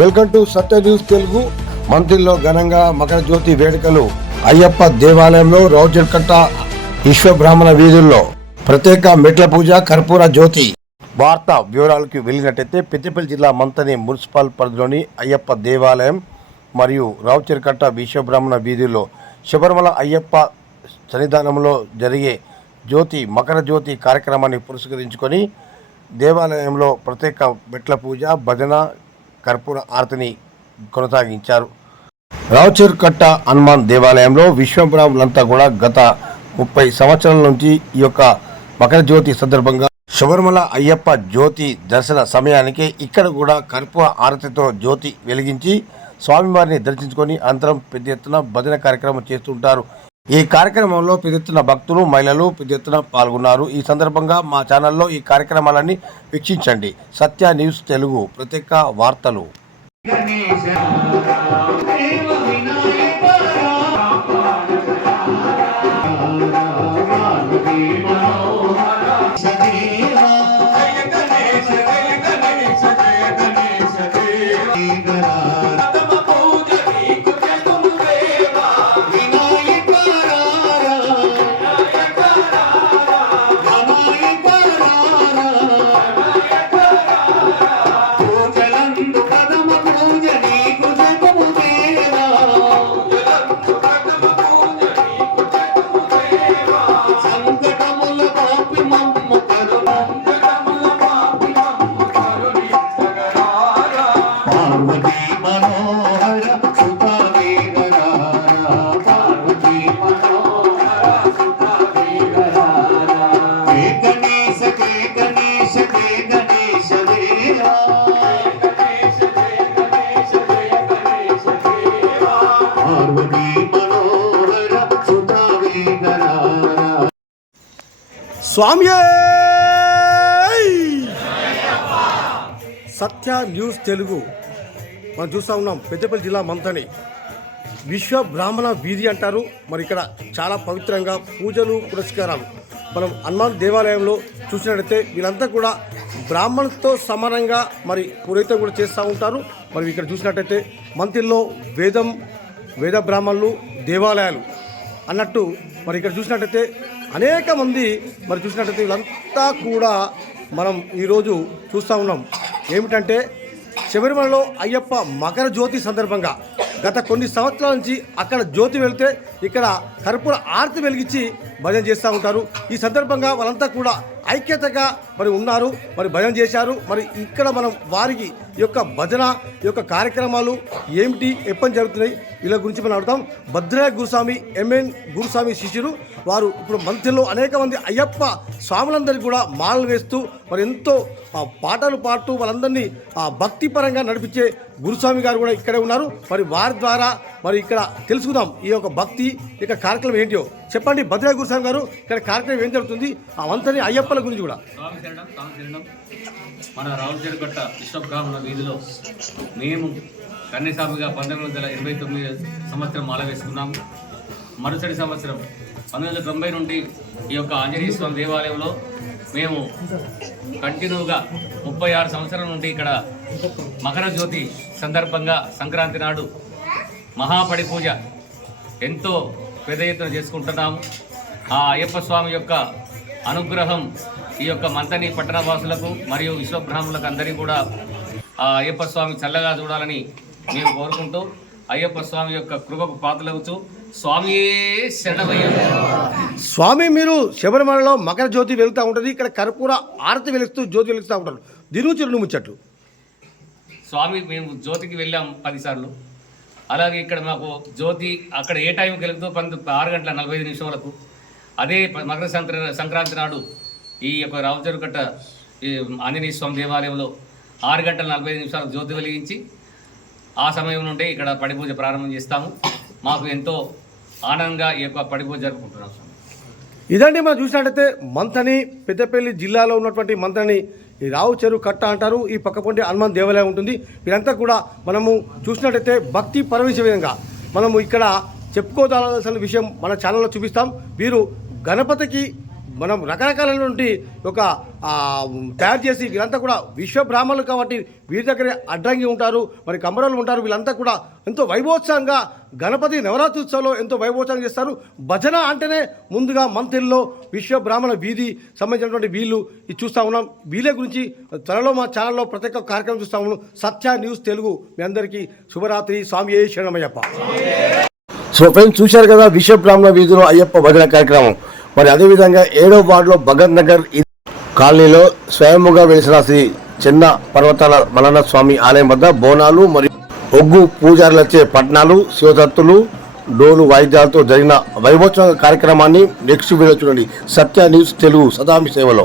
Welcome to Satya news Telugu. మంత్రిలో ఘనంగా మకర జ్యోతి వేడుకలు. అయ్యప్ప దేవాలయంలో రౌజర్కట్ట విశ్వ బ్రాహ్మణ వీధుల్లో. ప్రత్యేక మెట్ల పూజ కర్పూర జ్యోతి. వార్త వివరాలకు వెళ్ళినట్టయితే పెద్దపల్లి జిల్లా మంతని మున్సిపల్ పరిధిలోని అయ్యప్ప దేవాలయం మరియు రావుచెరకట్ట విశ్వబ్రాహ్మణ వీధుల్లో శబరిమల అయ్యప్ప సన్నిధానంలో జరిగే జ్యోతి మకర జ్యోతి కార్యక్రమాన్ని పురస్కరించుకొని దేవాలయంలో ప్రత్యేక మెట్ల పూజ భజన కర్పూర ఆరతిని కొనసాగించారు. రావుచూర్ కట్ట హనుమాన్ దేవాలయంలో విశ్వబ్రాహ్మణులంతా కూడా గత ముప్పై సంవత్సరాల నుంచి ఈ యొక్క మకర జ్యోతి సందర్భంగా శబరిమల అయ్యప్ప జ్యోతి దర్శన సమయానికి ఇక్కడ కూడా కర్పూర ఆరతితో జ్యోతి వెలిగించి స్వామివారిని దర్శించుకొని అనంతరం పెద్ద ఎత్తున భజన కార్యక్రమం చేస్తుంటారు. ఈ కార్యక్రమంలో పెద్దెత్తున భక్తులు మహిళలు పెద్దెత్తున పాల్గొన్నారు. ఈ సందర్భంగా మా ఛానల్లో ఈ కార్యక్రమాలన్నీ వీక్షించండి. సత్య న్యూస్ తెలుగు ప్రత్యేక వార్తలు. స్వామి సత్య న్యూస్ తెలుగు. మనం చూస్తూ ఉన్నాం పెద్దపల్లి జిల్లా మంతని. విశ్వ బ్రాహ్మణ వీధి అంటారు. మరి ఇక్కడ చాలా పవిత్రంగా పూజలు పురస్కారాలు. మనం హనుమాన్ దేవాలయంలో చూసినట్టయితే వీళ్ళంతా కూడా బ్రాహ్మణులతో సమానంగా మరి పురోహితం కూడా చేస్తూ ఉంటారు. మరి ఇక్కడ చూసినట్టయితే మంత్రిలో వేదం వేద బ్రాహ్మణులు దేవాలయాలు అన్నట్టు మరి ఇక్కడ చూసినట్టయితే అనేక మంది మరి చూసినట్టయితే వీళ్ళంతా కూడా మనం ఈరోజు చూస్తూ ఉన్నాం. ఏమిటంటే శబరిమలలో అయ్యప్ప మకర జ్యోతి సందర్భంగా గత కొన్ని సంవత్సరాల నుంచి అక్కడ జ్యోతి వెళ్తే ఇక్కడ కర్పూర ఆరతి వెలిగించి భజన చేస్తూ ఉంటారు. ఈ సందర్భంగా వాళ్ళంతా కూడా ఐక్యతగా మరి ఉన్నారు మరి భజన చేశారు. మరి ఇక్కడ మనం వారికి యొక్క భజన ఈ యొక్క కార్యక్రమాలు ఏమిటి ఎప్పటి జరుగుతున్నాయి వీళ్ళ గురించి మనం అడుగుతాం. భద్రా గురుస్వామి ఎంఎన్ గురుస్వామి శిష్యులు వారు ఇప్పుడు మంత్రిలో అనేక మంది అయ్యప్ప స్వాములందరికీ కూడా మాలలు వేస్తూ మరి ఎంతో పాటలు పాడుతూ వాళ్ళందరినీ ఆ, భక్తిపరంగా నడిపించే గురుస్వామి గారు కూడా ఇక్కడే ఉన్నారు. మరి వారి ద్వారా మరి ఇక్కడ తెలుసుకుందాం ఈ యొక్క భక్తి ఇక కార్యక్రమం ఏంటో చెప్పండి భద్రా గురుస్వామి గారు ఇక్కడ కార్యక్రమం ఏం జరుగుతుంది? ఆ వంతని అయ్యప్పల గురించి కూడా. మన విశ్వబ్రాహ్మణ వీధిలో మేము కన్యస్వామిగా పంతొమ్మిది వందల ఇరవై తొమ్మిది సంవత్సరం మాల వేసుకున్నాము. మరుసటి సంవత్సరం పంతొమ్మిది వందల తొంభై నుండి ఈ యొక్క ఆంజనేయ స్వామి దేవాలయంలో మేము కంటిన్యూగా ముప్పై ఆరు సంవత్సరాల నుండి ఇక్కడ మకర జ్యోతి సందర్భంగా సంక్రాంతి నాడు మహాపడి పూజ ఎంతో పెద్ద ఎత్తున చేసుకుంటున్నాము. ఆ అయ్యప్ప స్వామి యొక్క అనుగ్రహం ఈ యొక్క మంతని పట్టణవాసులకు మరియు విశ్వబ్రాహ్మణులకు అందరికీ కూడా ఆ అయ్యప్ప స్వామి చల్లగా చూడాలని మేము కోరుకుంటూ అయ్యప్ప స్వామి యొక్క కృపకు పాత్రలవుతూ స్వామియే శరణమయ్య. స్వామి మీరు శబరిమలలో మకర జ్యోతి వెలుగుతూ ఉంటుంది ఇక్కడ కర్పూర ఆరతి వెలుగుతూ జ్యోతి వెలుగుతూ ఉంటారు. దీని నుంచి రెండు ముచ్చట్లు. స్వామి మేము జ్యోతికి వెళ్ళాం పదిసార్లు. అలాగే ఇక్కడ మాకు జ్యోతి అక్కడ ఏ టైంకి వెళ్తుందో పంత ఆరు గంటల నలభై ఐదు నిమిషాలకు అదే ప- మకర సంక్రాంతి సంక్రాంతి నాడు ఈ యొక్క రావుచెరుకట్ట ఈ ఆంజనేయ స్వామి దేవాలయంలో ఆరు గంటల నలభై ఐదు నిమిషాలకు జ్యోతి వెలిగించి ఆ సమయం నుండి ఇక్కడ పడిపూజ ప్రారంభం చేస్తాము. మాకు ఎంతో ఆనందంగా ఈ యొక్క పడిపూజ జరుపుకుంటున్నాం స్వామి. ఇదండి మనం చూసినట్టయితే మంతని పెద్దపల్లి జిల్లాలో ఉన్నటువంటి మంతని ఈ రావు చెరువు కట్ట అంటారు. ఈ పక్కపొంటి హనుమాన్ దేవాలయం ఉంటుంది. వీరంతా కూడా మనము చూసినట్టయితే భక్తి పరవేశ విధంగా మనము ఇక్కడ చెప్పుకోదాల్సిన విషయం మన ఛానల్లో చూపిస్తాం. వీరు గణపతికి మనం రకరకాలైనటువంటి ఒక తయారు చేసి వీళ్ళంతా కూడా విశ్వ బ్రాహ్మణులు కాబట్టి వీరి దగ్గరే అడ్డంగి ఉంటారు మరి కమరలు ఉంటారు వీళ్ళంతా కూడా ఎంతో వైభోత్సవంగా గణపతి నవరాత్రి ఉత్సవంలో ఎంతో వైభోత్సవం చేస్తారు. భజన అంటేనే ముందుగా మంత్రిల్లో విశ్వ బ్రాహ్మణ వీధి సంబంధించినటువంటి వీళ్ళు ఇది చూస్తూ ఉన్నాం. వీళ్ళ గురించి త్వరలో మా ఛానల్లో ప్రత్యేక కార్యక్రమం చూస్తూ ఉన్నాం. సత్య న్యూస్ తెలుగు. మీ అందరికీ శుభరాత్రి. స్వామి ఏ శరణమయ్యప్ప. సో ఫ్రెండ్స్ చూశారు కదా విశ్వ బ్రాహ్మణ వీధిలో అయ్యప్ప భజన కార్యక్రమం. మరి అదేవిధంగా ఏడో వార్డులో భగత్ నగర్ కాలనీలో స్వయంగా వెలిసిన శ్రీ చిన్న పర్వతాల మలన స్వామి ఆలయం వద్ద బోనాలు మరియు ఒగ్గు పూజారులచే పట్నాలు శివదత్తులు డోలు వాయిద్యాలతో జరిగిన వైభోత్సవ కార్యక్రమాన్ని నెక్స్ట్ వీడియో చూడండి. సత్య న్యూస్ తెలుగు సదామి సేవలో.